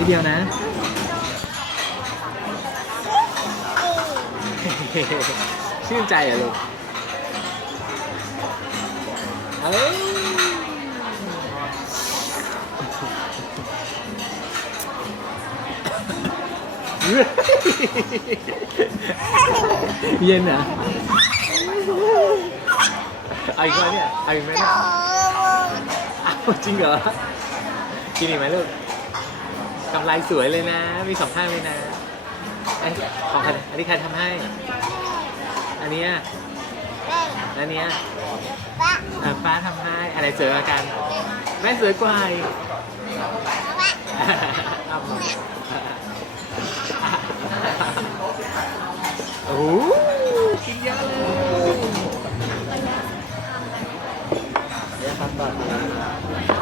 นิดเดียวนะ ชื่นใจเหรอลูกเอ้ยเย็นเหรอเอาอีกไหมเนี่ยเอาอีกไหมเนี่ยอ้าวจริงเหรอกินอีกไหมลูก กำไรสวยเลยนะ มีสองข้างเลยนะไอยของใครอันนี้ใครทำให้ อันเนี้ยอันเนี้ยอะป้าทำให้อะไรสวยกว่ากัน แม่สวยกว่าอีก เอามาโอ้โหกินเยอะเลยเดี๋ยวทำต่อ